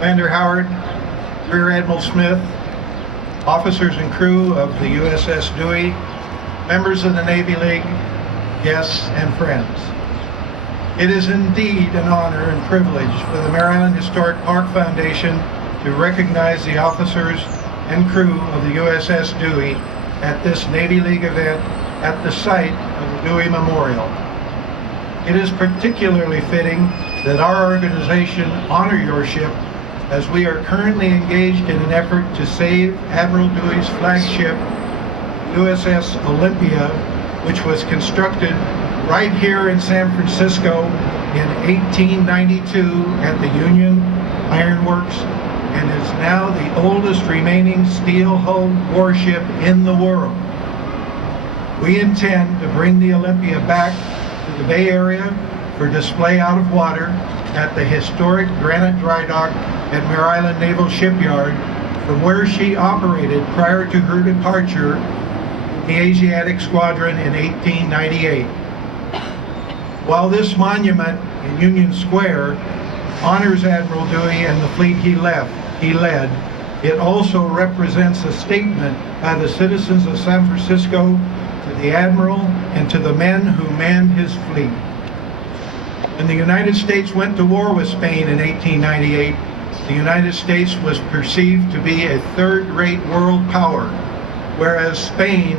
Commander Howard, Rear Admiral Smith, officers and crew of the USS Dewey, members of the Navy League, guests and friends. It is indeed an honor and privilege for the Mare Island Historic Park Foundation to recognize the officers and crew of the USS Dewey at this Navy League event at the site of the Dewey Memorial. It is particularly fitting that our organization honor your ship as we are currently engaged in an effort to save Admiral Dewey's flagship, USS Olympia, which was constructed right here in San Francisco in 1892 at the Union Iron Works, and is now the oldest remaining steel-hulled warship in the world. We intend to bring the Olympia back to the Bay Area for display out of water at the historic Granite Dry Dock at Mare Island Naval Shipyard, from where she operated prior to her departure in the Asiatic Squadron in 1898. While this monument in Union Square honors Admiral Dewey and the fleet he led, it also represents a statement by the citizens of San Francisco to the Admiral and to the men who manned his fleet. When the United States went to war with Spain in 1898, the United States was perceived to be a third-rate world power, whereas Spain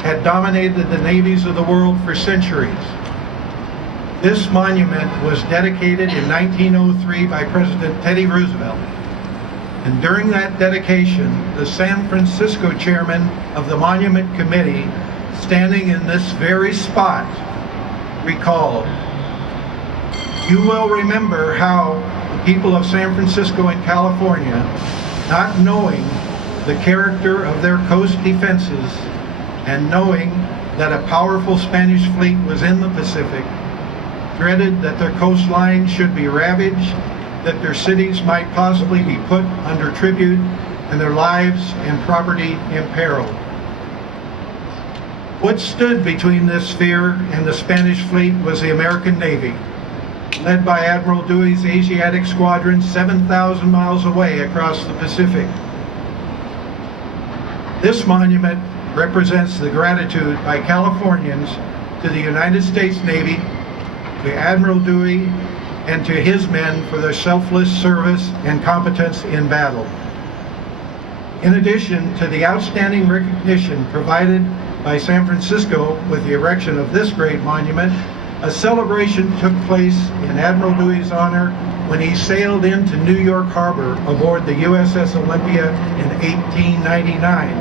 had dominated the navies of the world for centuries. This monument was dedicated in 1903 by President Teddy Roosevelt. And during that dedication, the San Francisco chairman of the Monument Committee, standing in this very spot, recalled, "You will remember how the people of San Francisco and California, not knowing the character of their coast defenses and knowing that a powerful Spanish fleet was in the Pacific, dreaded that their coastline should be ravaged, that their cities might possibly be put under tribute, and their lives and property imperiled." What stood between this fear and the Spanish fleet was the American Navy, led by Admiral Dewey's Asiatic Squadron 7,000 miles away across the Pacific. This monument represents the gratitude by Californians to the United States Navy, to Admiral Dewey, and to his men for their selfless service and competence in battle. In addition to the outstanding recognition provided by San Francisco with the erection of this great monument, a celebration took place in Admiral Dewey's honor when he sailed into New York Harbor aboard the USS Olympia in 1899.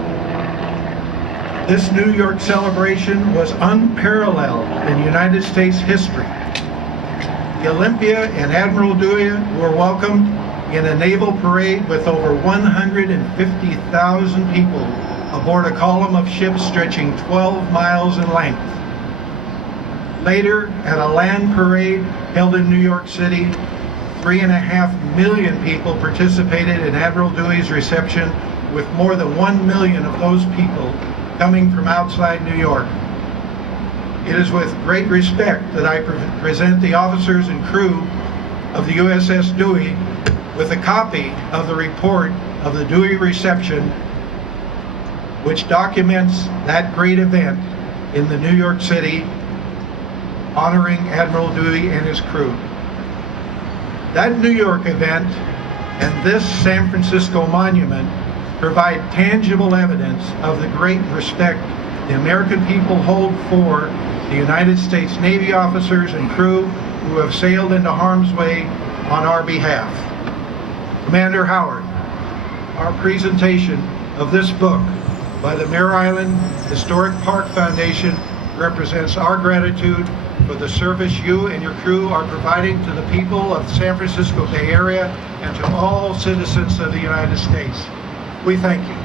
This New York celebration was unparalleled in United States history. The Olympia and Admiral Dewey were welcomed in a naval parade with over 150,000 people aboard a column of ships stretching 12 miles in length. Later, at a land parade held in New York City, 3.5 million people participated in Admiral Dewey's reception, with more than 1 million of those people coming from outside New York. It is with great respect that I present the officers and crew of the USS Dewey with a copy of the report of the Dewey reception, which documents that great event in the New York City honoring Admiral Dewey and his crew. That New York event and this San Francisco monument provide tangible evidence of the great respect the American people hold for the United States Navy officers and crew who have sailed into harm's way on our behalf. Commander Howard, our presentation of this book by the Mare Island Historic Park Foundation represents our gratitude for the service you and your crew are providing to the people of the San Francisco Bay Area and to all citizens of the United States. We thank you.